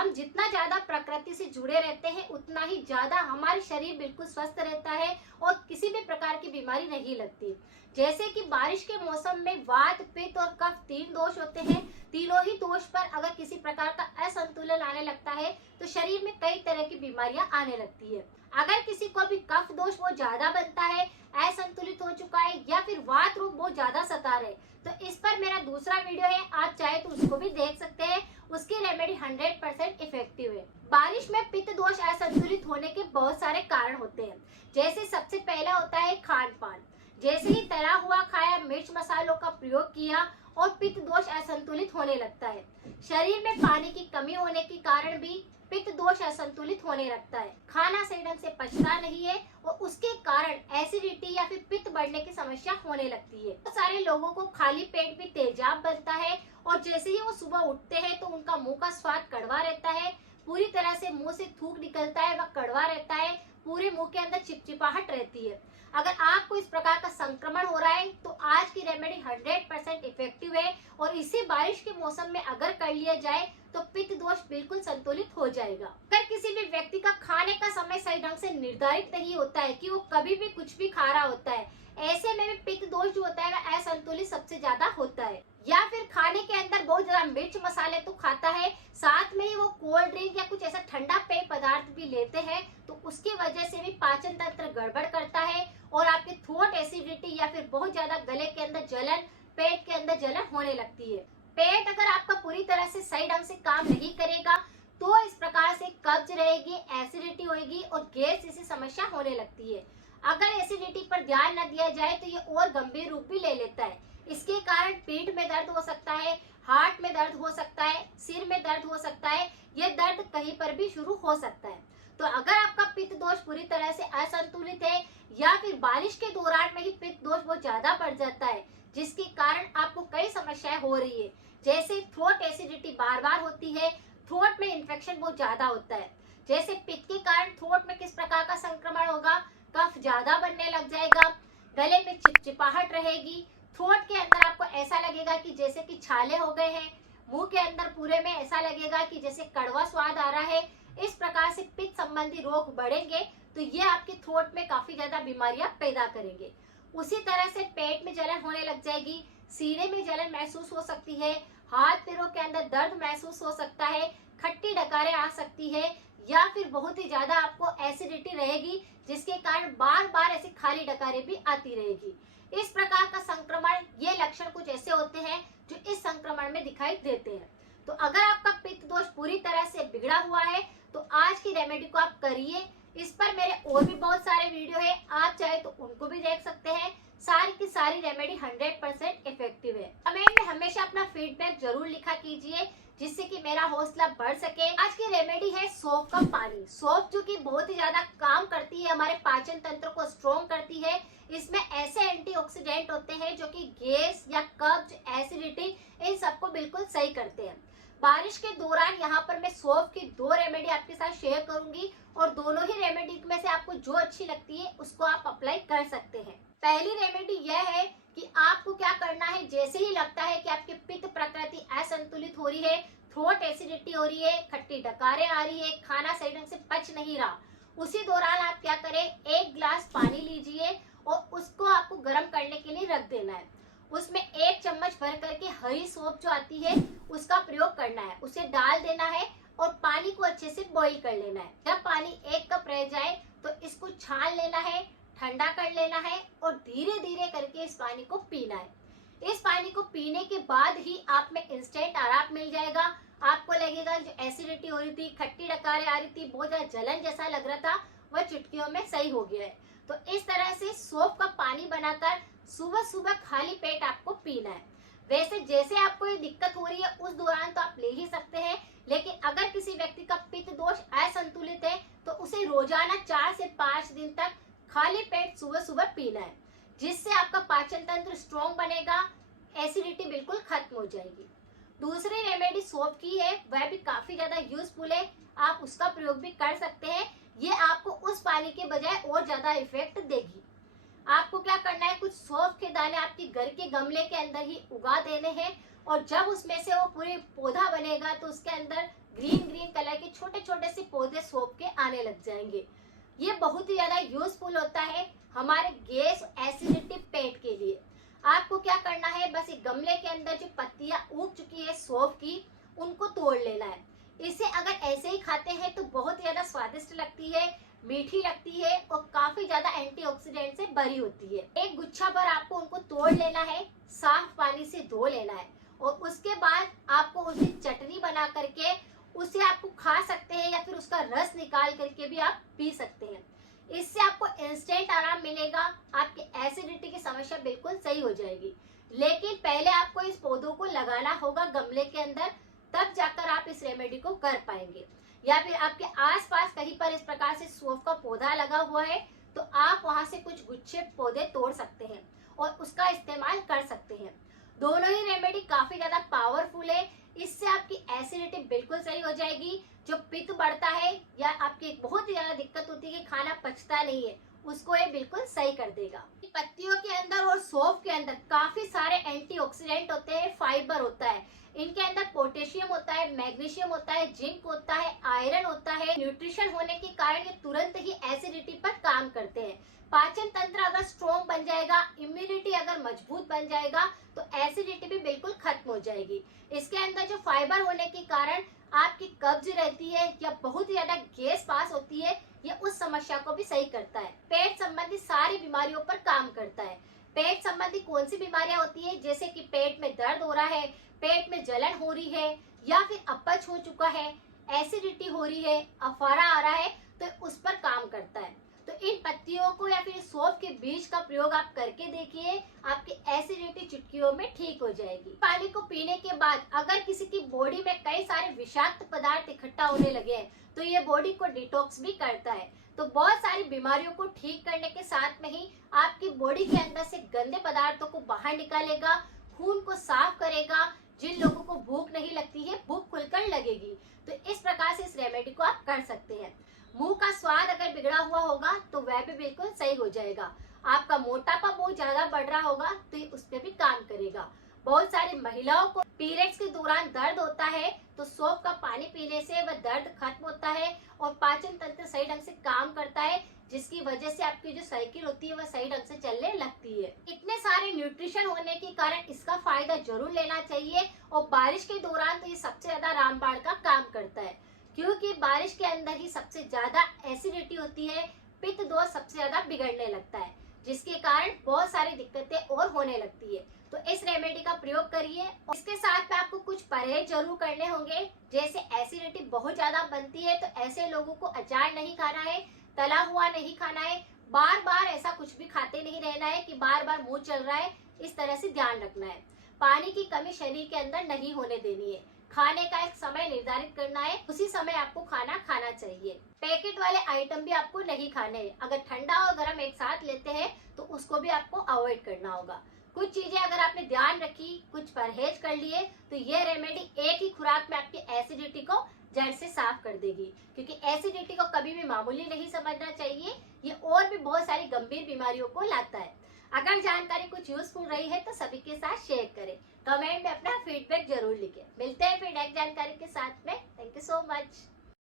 हम जितना ज्यादा प्रकृति से जुड़े रहते हैं उतना ही ज्यादा हमारे शरीर बिल्कुल स्वस्थ रहता है और किसी भी प्रकार की बीमारी नहीं लगती। जैसे कि बारिश के मौसम में वात, पित्त और कफ तीन दोष होते हैं। तीनों ही दोष पर अगर किसी प्रकार का असंतुलन आने लगता है तो शरीर में कई तरह की बीमारियां आने लगती है। अगर किसी को भी कफ दोष बहुत ज्यादा बनता है, असंतुलित हो चुका है या फिर वात रोग बहुत ज्यादा सता रहे, तो इस पर मेरा दूसरा वीडियो है, आप चाहे तो उसको भी देख सकते हैं। उसकी रेमेडी 100% इफेक्टिव है। बारिश में पित्त दोष असंतुलित होने के बहुत सारे कारण होते हैं। जैसे सबसे पहला होता है खान पान। जैसे ही तला हुआ खाया, मिर्च मसालों का प्रयोग किया और पित्त दोष असंतुलित होने लगता है। शरीर में पानी की कमी होने के कारण भी पित्त दोष असंतुलित होने लगता है। खाना सही ढंग से पचता नहीं है और उसके कारण एसिडिटी या फिर पित्त बढ़ने की समस्या होने लगती है। बहुत सारे लोगों को खाली पेट भी तेजाब बनता है और जैसे ही वो सुबह उठते हैं तो उनका मुंह का स्वाद कड़वा रहता है। पूरी तरह से मुंह से थूक निकलता है, वह कड़वा रहता है, पूरे मुंह के अंदर चिपचिपाहट रहती है। अगर आपको इस प्रकार का संक्रमण हो रहा है तो आज की रेमेडी 100% इफेक्टिव है और इसे बारिश के मौसम में अगर कर लिया जाए तो पित्त दोष बिल्कुल संतुलित हो जाएगा। अगर किसी भी व्यक्ति का खाने का समय सही ढंग से निर्धारित नहीं होता है कि वो कभी भी कुछ भी खा रहा होता है, ऐसे में भी पित्त दोष जो होता है वह असंतुलित सबसे ज्यादा होता है। या फिर खाने के अंदर बहुत ज्यादा मिर्च मसाले तो खाता है, साथ में ही वो कोल्ड ड्रिंक या कुछ ऐसा ठंडा पेय पदार्थ भी लेते हैं, तो उसकी वजह से भी पाचन तंत्र गड़बड़ करता है और आपके थ्रोट एसिडिटी या फिर बहुत ज्यादा गले के अंदर जलन, पेट के अंदर जलन होने लगती है। पेट अगर आपका पूरी तरह से सही ढंग से काम नहीं करेगा तो इस प्रकार से कब्ज रहेगी, एसिडिटी होगी और गैस जैसी समस्या होने लगती है। अगर एसिडिटी पर ध्यान न दिया जाए तो ये और गंभीर रूप भी ले लेता है। इसके कारण पीठ में दर्द हो सकता है, हार्ट में दर्द हो सकता है, सिर में दर्द हो सकता है, ये दर्द कहीं पर भी शुरू हो सकता है। तो अगर आपका पित्त दोष पूरी तरह से असंतुलित है या फिर बारिश के दौरान में ही पित्त दोष बहुत ज्यादा बढ़ जाता है, जिसके कारण आपको कई समस्याएं हो रही है, जैसे थ्रोट एसिडिटी बार बार होती है, थ्रोट में इन्फेक्शन बहुत ज्यादा होता है। जैसे पित्त के कारण थ्रोट में किस प्रकार का संक्रमण होगा, कफ ज्यादा बनने लग जाएगा, गले में चिपचिपाहट रहेगी, थ्रोट के अंदर आपको ऐसा लगेगा कि जैसे कि छाले हो गए हैं, मुंह के अंदर पूरे में ऐसा लगेगा कि जैसे कड़वा स्वाद आ रहा है। इस प्रकार से पित्त संबंधी रोग बढ़ेंगे तो ये आपके थ्रोट में काफी ज्यादा बीमारियां पैदा करेंगे। उसी तरह से पेट में जलन होने लग जाएगी, सीने में जलन महसूस हो सकती है, हाथ पैरों के अंदर दर्द महसूस हो सकता है, खट्टी डकारें आ सकती है या फिर बहुत ही ज्यादा आपको एसिडिटी रहेगी, जिसके कारण बार बार ऐसी खाली डकारें भी आती रहेगी। इस प्रकार का संक्रमण, ये लक्षण कुछ ऐसे होते हैं जो इस संक्रमण में दिखाई देते हैं। तो अगर आपका पित्त दोष पूरी तरह से बिगड़ा हुआ है तो आज की रेमेडी को आप करिए। इस पर मेरे और भी बहुत सारे वीडियो है, आप चाहे तो उनको भी देख सकते हैं। सारी की सारी रेमेडी 100% इफेक्टिव है। कमेंट में हमेशा अपना फीडबैक जरूर लिखा कीजिए जिससे कि मेरा हौसला बढ़ सके। आज की रेमेडी है सौंफ का पानी। सौंफ जो कि बहुत ही ज्यादा काम करती है, हमारे पाचन तंत्र को स्ट्रॉन्ग करती है। इसमें ऐसे एंटीऑक्सीडेंट होते हैं जो कि गैस या कब्ज, एसिडिटी, इन सबको बिल्कुल सही करते हैं। बारिश के दौरान यहाँ पर मैं सौंफ की 2 रेमेडी आपके साथ शेयर करूंगी और दोनों ही रेमेडी में से आपको जो अच्छी लगती है उसको आप अप्लाई कर सकते हैं। पहली रेमेडी यह है कि आपको क्या करना है, जैसे ही लगता है कि आपकी पित्त प्रकृति असंतुलित हो रही है, थ्रोट एसिडिटी हो रही है, खट्टी डकारें आ रही है, खाना सही ढंग से पच नहीं रहा, उसी दौरान आप क्या करें, 1 गिलास पानी लीजिए और उसको आपको गर्म करने के लिए रख देना है। उसमें 1 चम्मच भर करके हरी सौंफ जो आती है उसका प्रयोग करना है, उसे डाल देना है और पानी को अच्छे से बॉईल कर लेना है। जब पानी 1 कप रह जाए तो इसको छान लेना है, ठंडा कर लेना है और धीरे धीरे करके इस पानी को पीना है। इस पानी को पीने के बाद ही आप में इंस्टेंट आराम मिल जाएगा। आपको लगेगा जो एसिडिटी हो रही थी, खट्टी डकारें आ रही थी, बहुत ज्यादा जलन जैसा लग रहा था, वह चुटकियों में सही हो गया है। तो इस तरह से सौंफ का पानी बनाकर सुबह सुबह खाली पेट आपको पीना है। वैसे जैसे आपको ये दिक्कत हो रही है उस दौरान तो आप ले ही सकते हैं, लेकिन अगर किसी व्यक्ति का पित्त दोष असंतुलित है तो उसे रोजाना 4 से 5 दिन तक खाली पेट सुबह सुबह पीना है, जिससे आपका पाचन तंत्र स्ट्रॉन्ग बनेगा, एसिडिटी बिल्कुल खत्म हो जाएगी। दूसरी रेमेडी सौंफ की है, वह भी काफी ज्यादा यूजफुल है, आप उसका प्रयोग भी कर सकते हैं। ये आपको उस पानी के बजाय और ज्यादा इफेक्ट देगी। आपको क्या करना है, कुछ सौंफ के दाने आपके घर के गमले के अंदर ही उगा देने हैं और जब उसमें से वो पूरी पौधा बनेगा तो उसके अंदर ग्रीन ग्रीन कलर के छोटे छोटे से पौधे सोप के आने लग जाएंगे। ये बहुत ही ज्यादा यूजफुल होता है हमारे गैस एसिडिटी पेट के लिए। आपको क्या करना है, बस एक गमले के अंदर जो पत्तियां उग चुकी है सौंफ की, उनको तोड़ लेना है। इसे अगर ऐसे ही खाते हैं तो बहुत ही ज्यादा स्वादिष्ट लगती है, मीठी लगती है और काफी ज्यादा एंटीऑक्सीडेंट से भरी होती है। एक गुच्छा भर आपको उनको तोड़ लेना है, साफ पानी से धो लेना है और उसके बाद आपको उसकी चटनी बना करके उसे आपको खा सकते हैं या फिर उसका रस निकाल करके भी आप पी सकते हैं। इससे आपको इंस्टेंट आराम मिलेगा, आपकी एसिडिटी की समस्या बिल्कुल सही हो जाएगी। लेकिन पहले आपको इस पौधों को लगाना होगा गमले के अंदर, तब जाकर आप इस रेमेडी को कर पाएंगे। या फिर आपके आसपास कहीं पर इस प्रकार से सौंफ का पौधा लगा हुआ है तो आप वहां से कुछ गुच्छे पौधे तोड़ सकते हैं और उसका इस्तेमाल कर सकते हैं। दोनों ही रेमेडी काफी ज्यादा पावरफुल है। इससे आपकी एसिडिटी बिल्कुल सही हो जाएगी। जो पित्त बढ़ता है या आपकी एक बहुत ही ज्यादा दिक्कत होती है कि खाना पचता नहीं है, उसको ये बिल्कुल सही कर देगा। पत्तियों के अंदर और सौंफ के अंदर काफी सारे एंटीऑक्सीडेंट होते हैं, फाइबर होता है, इनके अंदर पोटेशियम होता है, मैग्नीशियम होता है, जिंक होता है, आयरन होता है। न्यूट्रिशन होने के कारण ये तुरंत ही एसिडिटी पर काम करते हैं। पाचन तंत्र अगर स्ट्रॉन्ग बन जाएगा, इम्यूनिटी अगर मजबूत बन जाएगा तो एसिडिटी भी बिल्कुल खत्म हो जाएगी। इसके अंदर जो फाइबर होने के कारण आपकी कब्ज रहती है या बहुत ही ज्यादा गैस पास होती है, ये उस समस्या को भी सही करता है। पेट संबंधी सारी बीमारियों पर काम करता है। पेट संबंधी कौन सी बीमारियां होती है, जैसे कि पेट में दर्द हो रहा है, पेट में जलन हो रही है या फिर अपच हो चुका है, एसिडिटी हो रही है, अफारा आ रहा है, तो उस पर काम करता है। तो इन पत्तियों को या फिर सौंफ के बीज का प्रयोग आप करके देखिए, आपकी एसिडिटी चुटकियों में ठीक हो जाएगी। पानी को पीने के बाद अगर किसी की बॉडी में कई सारे विषाक्त पदार्थ इकट्ठा होने लगे हैं तो ये बॉडी को डिटॉक्स भी करता है। तो बहुत सारी बीमारियों को ठीक करने के साथ में ही आपकी बॉडी के अंदर से गंदे पदार्थों को बाहर निकालेगा, खून को साफ करेगा। जिन लोगों को भूख नहीं लगती है, भूख खुलकर लगेगी। तो इस प्रकार से इस रेमेडी को आप कर सकते हैं। मुंह का स्वाद अगर बिगड़ा हुआ होगा तो वह भी बिल्कुल सही हो जाएगा। आपका मोटापा बहुत ज्यादा बढ़ रहा होगा तो ये उस पर भी काम करेगा। बहुत सारी महिलाओं को पीरियड्स के दौरान दर्द होता है तो सौंफ का पानी पीने से वह दर्द खत्म होता है और पाचन तंत्र सही ढंग से काम करता है, जिसकी वजह से आपकी जो साइकिल होती है वह सही ढंग से चलने लगती है। इतने सारे न्यूट्रिशन होने के कारण इसका फायदा जरूर लेना चाहिए। और बारिश के दौरान तो ये सबसे ज्यादा रामबाण का काम करता है, क्योंकि बारिश के अंदर ही सबसे ज्यादा एसिडिटी होती है, पित्त दोष सबसे ज्यादा बिगड़ने लगता है, जिसके कारण बहुत सारी दिक्कतें और होने लगती है। तो इस रेमेडी का प्रयोग करिए। इसके साथ में आपको कुछ परहेज जरूर करने होंगे। जैसे एसिडिटी बहुत ज्यादा बनती है तो ऐसे लोगों को अचार नहीं खाना है, तला हुआ नहीं खाना है, बार बार ऐसा कुछ भी खाते नहीं रहना है कि बार बार मुंह चल रहा है, इस तरह से ध्यान रखना है। पानी की कमी शरीर के अंदर नहीं होने देनी है। खाने का एक समय निर्धारित करना है, उसी समय आपको खाना खाना चाहिए। पैकेट वाले आइटम भी आपको नहीं खाने हैं। अगर ठंडा और गर्म एक साथ लेते हैं तो उसको भी आपको अवॉइड करना होगा। कुछ चीजें अगर आपने ध्यान रखी, कुछ परहेज कर लिए, तो ये रेमेडी एक ही खुराक में आपकी एसिडिटी को जड़ से साफ कर देगी। क्योंकि एसिडिटी को कभी भी मामूली नहीं समझना चाहिए, ये और भी बहुत सारी गंभीर बीमारियों को लाता है। अगर जानकारी कुछ यूजफुल रही है तो सभी के साथ शेयर करें, कमेंट में अपना फीडबैक जरूर लिखें। मिलते हैं फिर नेक्स्ट जानकारी के साथ में। Thank you so much.